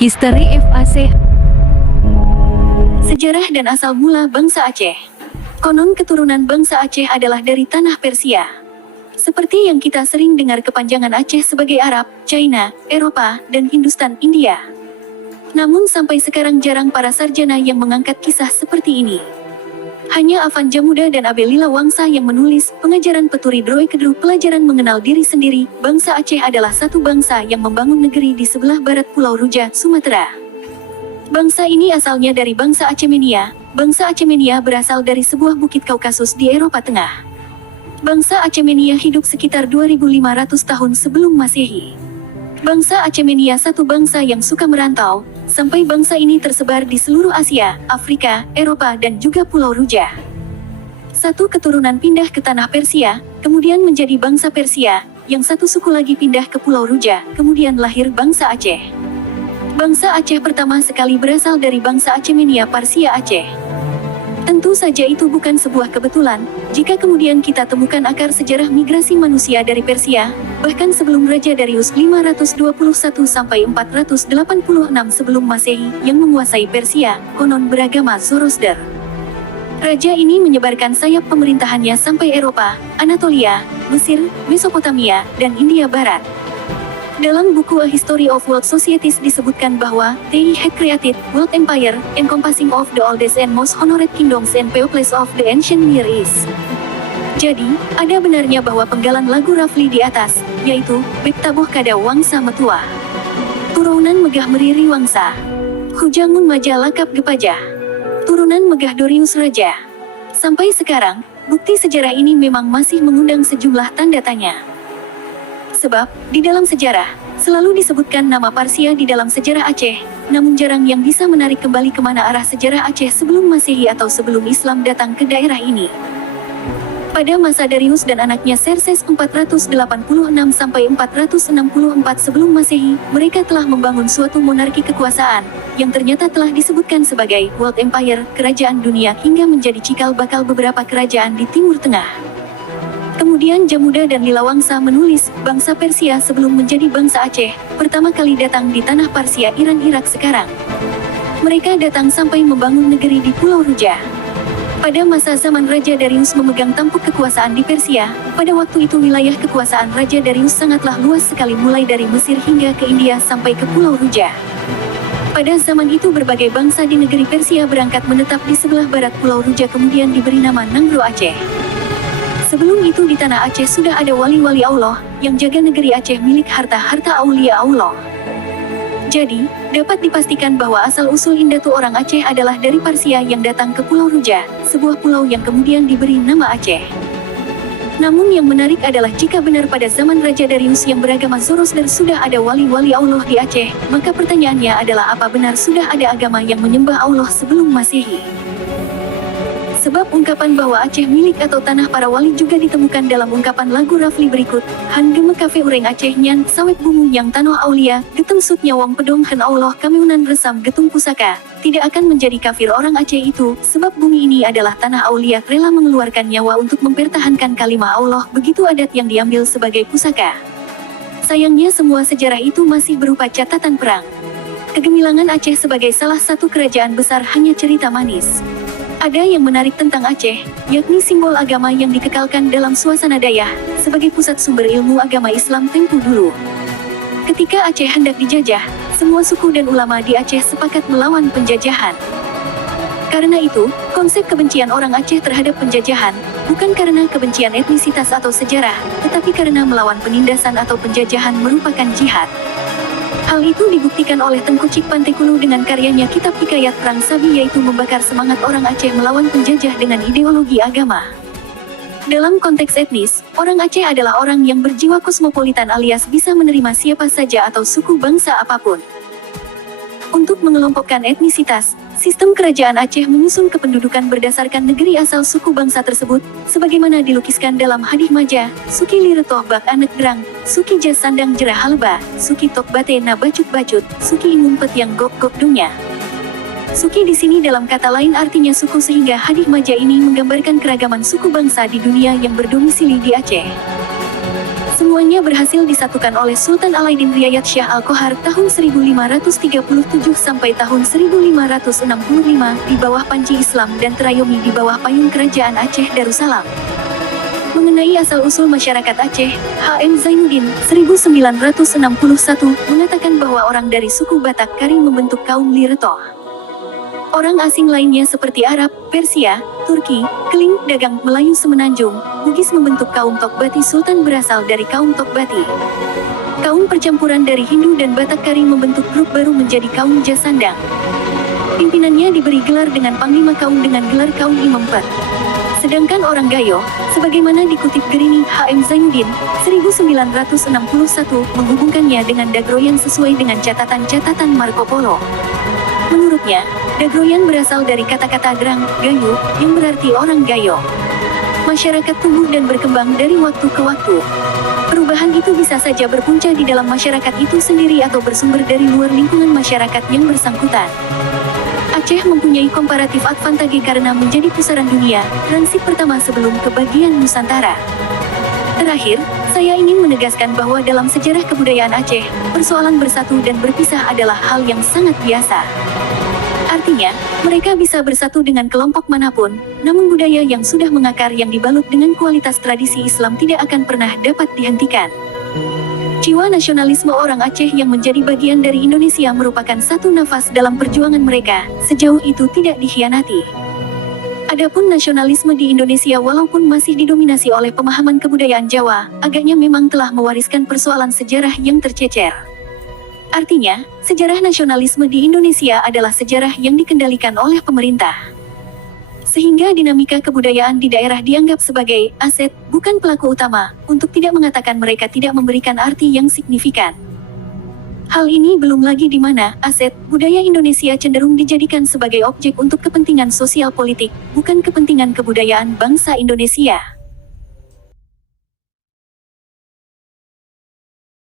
History FAC. Sejarah dan asal mula bangsa Aceh. Konon keturunan bangsa Aceh adalah dari tanah Persia. Seperti yang kita sering dengar kepanjangan Aceh sebagai Arab, China, Eropa, dan Hindustan, India. Namun sampai sekarang jarang para sarjana yang mengangkat kisah seperti ini. Hanya Afan Jamuda dan Abel Lila Wangsa yang menulis pengajaran Peturi Droi Kedru pelajaran mengenal diri sendiri. Bangsa Aceh adalah satu bangsa yang membangun negeri di sebelah barat Pulau Ruja, Sumatera. Bangsa ini asalnya dari bangsa Acemenia. Bangsa Acemenia berasal dari sebuah bukit Kaukasus di Eropa Tengah. Bangsa Acemenia hidup sekitar 2500 tahun sebelum Masehi. Bangsa Acemenia satu bangsa yang suka merantau, sampai bangsa ini tersebar di seluruh Asia, Afrika, Eropa dan juga Pulau Ruja. Satu keturunan pindah ke tanah Persia, kemudian menjadi bangsa Persia, yang satu suku lagi pindah ke Pulau Ruja, kemudian lahir bangsa Aceh. Bangsa Aceh pertama sekali berasal dari bangsa Acemenia Parsia Aceh. Tentu saja itu bukan sebuah kebetulan, jika kemudian kita temukan akar sejarah migrasi manusia dari Persia, bahkan sebelum Raja Darius 521 sampai 486 sebelum Masehi yang menguasai Persia, konon beragama Zoroaster. Raja ini menyebarkan sayap pemerintahannya sampai Eropa, Anatolia, Mesir, Mesopotamia, dan India Barat. Dalam buku A History of World Societies disebutkan bahwa they had created world empire encompassing of the oldest and most honored kingdoms and peoples of the ancient Near East. Jadi, ada benarnya bahwa penggalan lagu Rafli di atas, yaitu Bektaboh Kada Wangsa Metua, turunan Megah Meriri Wangsa, Hujangun Maja Lakap Gepajah, turunan Megah Dorius Raja. Sampai sekarang, bukti sejarah ini memang masih mengundang sejumlah tanda tanya. Sebab, di dalam sejarah, selalu disebutkan nama Parsia di dalam sejarah Aceh, namun jarang yang bisa menarik kembali kemana arah sejarah Aceh sebelum Masehi atau sebelum Islam datang ke daerah ini. Pada masa Darius dan anaknya Xerxes 486 sampai 464 sebelum Masehi, mereka telah membangun suatu monarki kekuasaan, yang ternyata telah disebutkan sebagai World Empire, kerajaan dunia hingga menjadi cikal bakal beberapa kerajaan di Timur Tengah. Kemudian Jamuda dan Lila Wangsa menulis, bangsa Persia sebelum menjadi bangsa Aceh, pertama kali datang di tanah Parsia Iran Irak sekarang. Mereka datang sampai membangun negeri di Pulau Ruja. Pada masa zaman Raja Darius memegang tampuk kekuasaan di Persia, pada waktu itu wilayah kekuasaan Raja Darius sangatlah luas sekali mulai dari Mesir hingga ke India sampai ke Pulau Ruja. Pada zaman itu berbagai bangsa di negeri Persia berangkat menetap di sebelah barat Pulau Ruja kemudian diberi nama Nanggro Aceh. Sebelum itu di tanah Aceh sudah ada wali-wali Allah, yang jaga negeri Aceh milik harta-harta aulia Allah. Jadi, dapat dipastikan bahwa asal-usul Indatu orang Aceh adalah dari Parsia yang datang ke Pulau Ruja, sebuah pulau yang kemudian diberi nama Aceh. Namun yang menarik adalah jika benar pada zaman Raja Darius yang beragama Zoroaster sudah ada wali-wali Allah di Aceh, maka pertanyaannya adalah apa benar sudah ada agama yang menyembah Allah sebelum Masehi? Sebab ungkapan bahwa Aceh milik atau tanah para wali juga ditemukan dalam ungkapan lagu Rafli berikut. Han geme kafe ureng Aceh nyan, sawet bumung yang tanah aulia, getem sut nyawang pedong hen Allah kamiunan resam getung pusaka. Tidak akan menjadi kafir orang Aceh itu, sebab bumi ini adalah tanah aulia rela mengeluarkan nyawa untuk mempertahankan kalimah Allah, begitu adat yang diambil sebagai pusaka. Sayangnya semua sejarah itu masih berupa catatan perang. Kegemilangan Aceh sebagai salah satu kerajaan besar hanya cerita manis. Ada yang menarik tentang Aceh, yakni simbol agama yang dikekalkan dalam suasana Dayah, sebagai pusat sumber ilmu agama Islam tempo dulu. Ketika Aceh hendak dijajah, semua suku dan ulama di Aceh sepakat melawan penjajahan. Karena itu, konsep kebencian orang Aceh terhadap penjajahan, bukan karena kebencian etnisitas atau sejarah, tetapi karena melawan penindasan atau penjajahan merupakan jihad. Hal itu dibuktikan oleh Tengku Cik Pantekulu dengan karyanya Kitab Hikayat Perang Sabi, yaitu membakar semangat orang Aceh melawan penjajah dengan ideologi agama. Dalam konteks etnis, orang Aceh adalah orang yang berjiwa kosmopolitan alias bisa menerima siapa saja atau suku bangsa apapun. Untuk mengelompokkan etnisitas, sistem kerajaan Aceh menyusun kependudukan berdasarkan negeri asal suku bangsa tersebut, sebagaimana dilukiskan dalam Hadih Maja, Suki Liretoh Bak Anek Gerang, Suki Jas Sandang Jerah Halba, Suki Tok Bate Na Bacut Bacut, Suki Ingumpet yang Gok Gok Dunya. Suki di sini dalam kata lain artinya suku, sehingga Hadih Maja ini menggambarkan keragaman suku bangsa di dunia yang berdomisili di Aceh. Semuanya berhasil disatukan oleh Sultan Alaidin Riayat Shah Al-Qohar tahun 1537 sampai tahun 1565 di bawah panji Islam dan terayomi di bawah payung Kerajaan Aceh Darussalam. Mengenai asal-usul masyarakat Aceh, H.M. Zainuddin, 1961, mengatakan bahwa orang dari suku Batak Kari membentuk kaum Lireto. Orang asing lainnya seperti Arab, Persia, Turki, Keling, Dagang, Melayu Semenanjung, Bugis membentuk kaum Tokbati. Sultan berasal dari kaum Tokbati. Kaum percampuran dari Hindu dan Batak Kari membentuk grup baru menjadi kaum Jasandang. Pimpinannya diberi gelar dengan Panglima Kaum dengan gelar Kaum Imam Per. Sedangkan orang Gayo, sebagaimana dikutip Gerini H.M. Zainuddin, 1961, menghubungkannya dengan Dagroyan sesuai dengan catatan-catatan Marco Polo. Menurutnya, Dagroyan berasal dari kata-kata Grang, Gayo, yang berarti orang Gayo. Masyarakat tumbuh dan berkembang dari waktu ke waktu. Perubahan itu bisa saja berpunca di dalam masyarakat itu sendiri atau bersumber dari luar lingkungan masyarakat yang bersangkutan. Aceh mempunyai komparatif advantage karena menjadi pusaran dunia, transit pertama sebelum ke bagian Nusantara. Terakhir, saya ingin menegaskan bahwa dalam sejarah kebudayaan Aceh, persoalan bersatu dan berpisah adalah hal yang sangat biasa. Artinya, mereka bisa bersatu dengan kelompok manapun, namun budaya yang sudah mengakar yang dibalut dengan kualitas tradisi Islam tidak akan pernah dapat dihentikan. Jiwa nasionalisme orang Aceh yang menjadi bagian dari Indonesia merupakan satu nafas dalam perjuangan mereka, sejauh itu tidak dikhianati. Adapun nasionalisme di Indonesia walaupun masih didominasi oleh pemahaman kebudayaan Jawa, agaknya memang telah mewariskan persoalan sejarah yang tercecer. Artinya, sejarah nasionalisme di Indonesia adalah sejarah yang dikendalikan oleh pemerintah. Sehingga dinamika kebudayaan di daerah dianggap sebagai aset, bukan pelaku utama, untuk tidak mengatakan mereka tidak memberikan arti yang signifikan. Hal ini belum lagi di mana aset, budaya Indonesia cenderung dijadikan sebagai objek untuk kepentingan sosial politik, bukan kepentingan kebudayaan bangsa Indonesia.